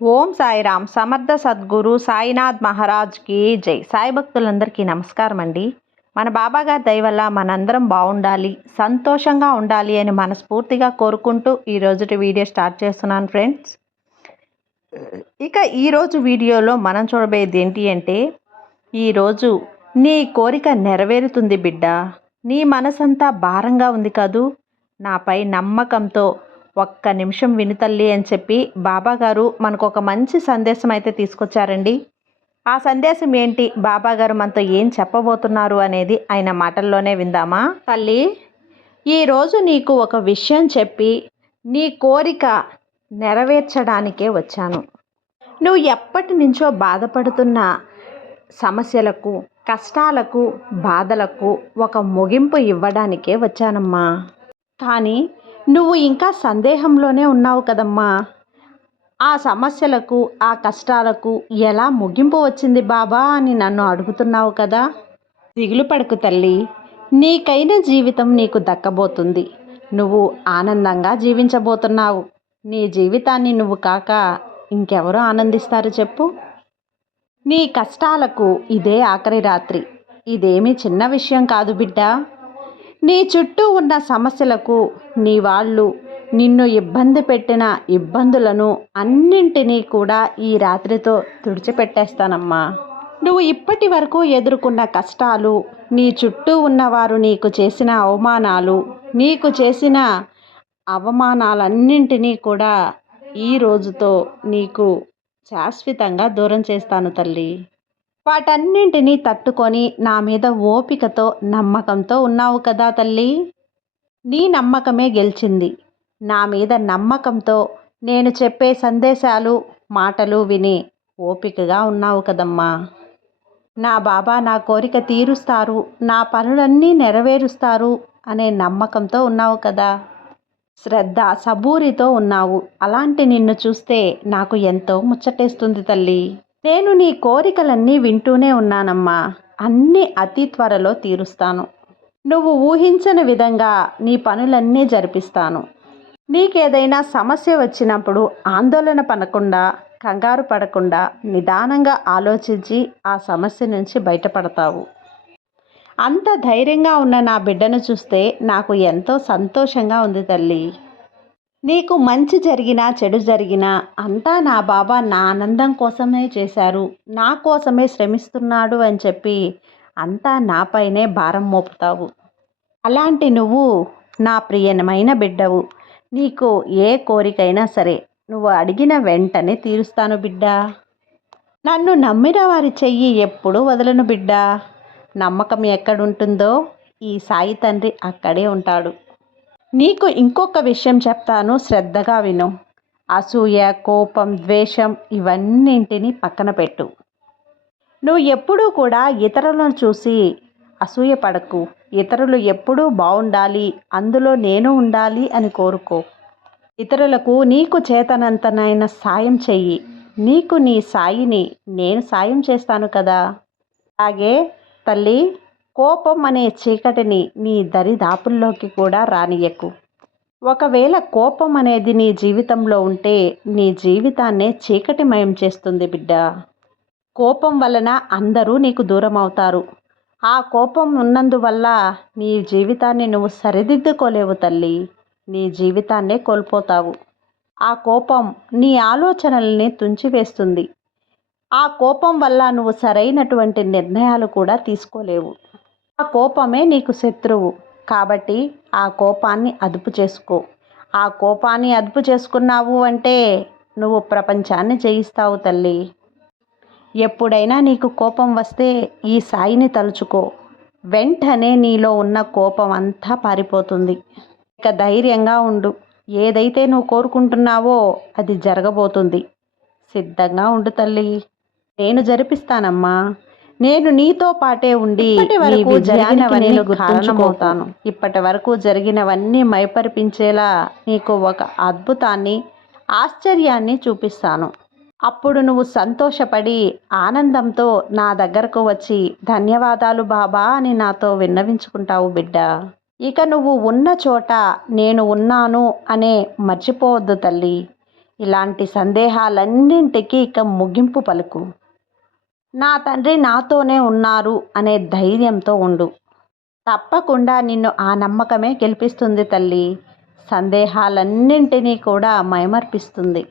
ఓం సాయిరామ్ సమర్థ సద్గురు సాయినాథ్ మహారాజ్కి జై. సాయి భక్తులందరికీ నమస్కారం అండి మన బాబాగారి దయవల్ల మనందరం బాగుండాలి సంతోషంగా ఉండాలి అని మనస్ఫూర్తిగా కోరుకుంటూ ఈరోజుటి వీడియో స్టార్ట్ చేస్తున్నాను ఫ్రెండ్స్. ఇక ఈరోజు వీడియోలో మనం చూడబోయేది ఏంటి అంటే ఈరోజు నీ కోరిక నెరవేరుతుంది బిడ్డ. నీ మనసంతా భారంగా ఉంది కదూ. నాపై నమ్మకంతో ఒక్క నిమిషం విను తల్లి అని చెప్పి బాబాగారు మనకు ఒక మంచి సందేశం అయితే తీసుకొచ్చారండి. ఆ సందేశం ఏంటి? బాబాగారు మనతో ఏం చెప్పబోతున్నారు అనేది ఆయన మాటల్లోనే విందామా? తల్లి ఈరోజు నీకు ఒక విషయం చెప్పి నీ కోరిక నెరవేర్చడానికే వచ్చాను. నువ్వు ఎప్పటి నుంచో బాధపడుతున్న సమస్యలకు కష్టాలకు బాధలకు ఒక ముగింపు ఇవ్వడానికే వచ్చానమ్మా. కానీ నువ్వు ఇంకా సందేహంలోనే ఉన్నావు కదమ్మా. ఆ సమస్యలకు ఆ కష్టాలకు ఎలా ముగింపు వచ్చింది బాబా అని నన్ను అడుగుతున్నావు కదా. దిగులు పడకు తల్లి. నీకైన జీవితం నీకు దక్కబోతుంది. నువ్వు ఆనందంగా జీవించబోతున్నావు. నీ జీవితాన్ని నువ్వు కాక ఇంకెవరు ఆనందిస్తారు చెప్పు. నీ కష్టాలకు ఇదే ఆఖరి రాత్రి. ఇదేమీ చిన్న విషయం కాదు బిడ్డ. నీ చుట్టూ ఉన్న సమస్యలకు నీ వాళ్ళు నిన్ను ఇబ్బంది పెట్టిన ఇబ్బందులను అన్నింటినీ కూడా ఈ రాత్రితో తుడిచిపెట్టేస్తానమ్మా. నువ్వు ఇప్పటి వరకు ఎదుర్కొన్న కష్టాలు నీ చుట్టూ ఉన్నవారు నీకు చేసిన అవమానాలు నీకు చేసిన అవమానాలన్నింటినీ కూడా ఈ రోజుతో నీకు శాశ్వతంగా దూరం చేస్తాను తల్లి. వాటన్నింటినీ తట్టుకొని నా మీద ఓపికతో నమ్మకంతో ఉన్నావు కదా తల్లి? నీ నమ్మకమే గెలిచింది. నా మీద నమ్మకంతో నేను చెప్పే సందేశాలు మాటలు విని ఓపికగా ఉన్నావు కదమ్మా. నా బాబా నా కోరిక తీరుస్తారు నా పనులన్నీ నెరవేరుస్తారు అనే నమ్మకంతో ఉన్నావు కదా. శ్రద్ధ సబూరితో ఉన్నావు. అలాంటి నిన్ను చూస్తే నాకు ఎంతో ముచ్చటేస్తుంది తల్లి. నేను నీ కోరికలన్నీ వింటూనే ఉన్నానమ్మా. అన్నీ అతి త్వరలో తీరుస్తాను. నువ్వు ఊహించని విధంగా నీ పనులన్నీ జరిపిస్తాను. నీకేదైనా సమస్య వచ్చినప్పుడు ఆందోళన పడకుండా కంగారు పడకుండా నిదానంగా ఆలోచించి ఆ సమస్య నుంచి బయటపడతావు. అంత ధైర్యంగా ఉన్న నా బిడ్డను చూస్తే నాకు ఎంతో సంతోషంగా ఉంది తల్లి. నీకు మంచి జరిగినా చెడు జరిగినా అంతా నా బాబా నా ఆనందం కోసమే చేశారు. నా కోసమే శ్రమిస్తున్నాడు అని చెప్పి అంతా నాపైనే భారం మోపుతావు. అలాంటి నువ్వు నా ప్రియమైన బిడ్డవు. నీకు ఏ కోరికైనా సరే నువ్వు అడిగిన వెంటనే తీరుస్తాను బిడ్డ. నన్ను నమ్మిన వారి చెయ్యి ఎప్పుడు వదలను బిడ్డ. నమ్మకం ఎక్కడుంటుందో ఈ సాయి తండ్రి అక్కడే ఉంటాడు. నీకు ఇంకొక విషయం చెప్తాను శ్రద్ధగా విను. అసూయ కోపం ద్వేషం ఇవన్నింటినీ పక్కన పెట్టు. నువ్వు ఎప్పుడూ కూడా ఇతరులను చూసి అసూయ పడకు. ఇతరులు ఎప్పుడూ బాగుండాలి అందులో నేను ఉండాలి అని కోరుకో. ఇతరులకు నీకు చేతనంతనైన సాయం చెయ్యి. నీకు నీ సాయిని నేను సాయం చేస్తాను కదా? అలాగే తల్లి కోపం అనే చీకటిని నీ దరిదాపుల్లోకి కూడా రానియకు ఒకవేళ కోపం అనేది నీ జీవితంలో ఉంటే నీ జీవితాన్నే చీకటిమయం చేస్తుంది బిడ్డ. కోపం వలన అందరూ నీకు దూరం అవుతారు ఆ కోపం ఉన్నందువల్ల నీ జీవితాన్ని నువ్వు సరిదిద్దుకోలేవు తల్లి. నీ జీవితాన్నే కోల్పోతావు. ఆ కోపం నీ ఆలోచనల్ని తుంచివేస్తుంది. ఆ కోపం వల్ల నువ్వు సరైనటువంటి నిర్ణయాలు కూడా తీసుకోలేవు. ఆ కోపమే నీకు శత్రువు. కాబట్టి ఆ కోపాన్ని అదుపు చేసుకో. ఆ కోపాన్ని అదుపు చేసుకున్నావు అంటే నువ్వు ప్రపంచాన్ని జయిస్తావు తల్లి. ఎప్పుడైనా నీకు కోపం వస్తే ఈ సాయిని తలుచుకో. వెంటనే నీలో ఉన్న కోపం అంతా పారిపోతుంది. ఇక ధైర్యంగా ఉండు. ఏదైతే నువ్వు కోరుకుంటున్నావో అది జరగబోతుంది. సిద్ధంగా ఉండు తల్లి. నేను జరిపిస్తానమ్మా. నేను నీతో పాటే ఉండి వరకు జరిగినవన్నీ కారణమవుతాను. ఇప్పటి వరకు జరిగినవన్నీ మైపరిపించేలా నీకు ఒక అద్భుతాన్ని ఆశ్చర్యాన్ని చూపిస్తాను. అప్పుడు నువ్వు సంతోషపడి ఆనందంతో నా దగ్గరకు వచ్చి ధన్యవాదాలు బాబా అని నాతో విన్నవించుకుంటావు బిడ్డ. ఇక నువ్వు ఉన్న చోట నేను ఉన్నాను అనే మర్చిపోవద్దు తల్లి. ఇలాంటి సందేహాలన్నింటికీ ఇక ముగింపు పలుకు. నా తండ్రి నాతోనే ఉన్నారు అనే ధైర్యంతో ఉండు. తప్పకుండా నిన్ను ఆ నమ్మకమే గెలిపిస్తుంది తల్లి. సందేహాలన్నింటినీ కూడా మైమర్పిస్తుంది.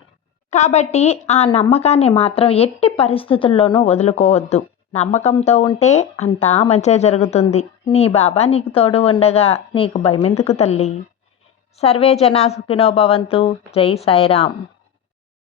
కాబట్టి ఆ నమ్మకాన్ని మాత్రం ఎట్టి పరిస్థితుల్లోనూ వదులుకోవద్దు. నమ్మకంతో ఉంటే అంతా మంచిగా జరుగుతుంది. నీ బాబా నీకు తోడు ఉండగా నీకు భయమెందుకు తల్లి? సర్వే జనా సుఖినో భవంతు. జై సాయిరామ్.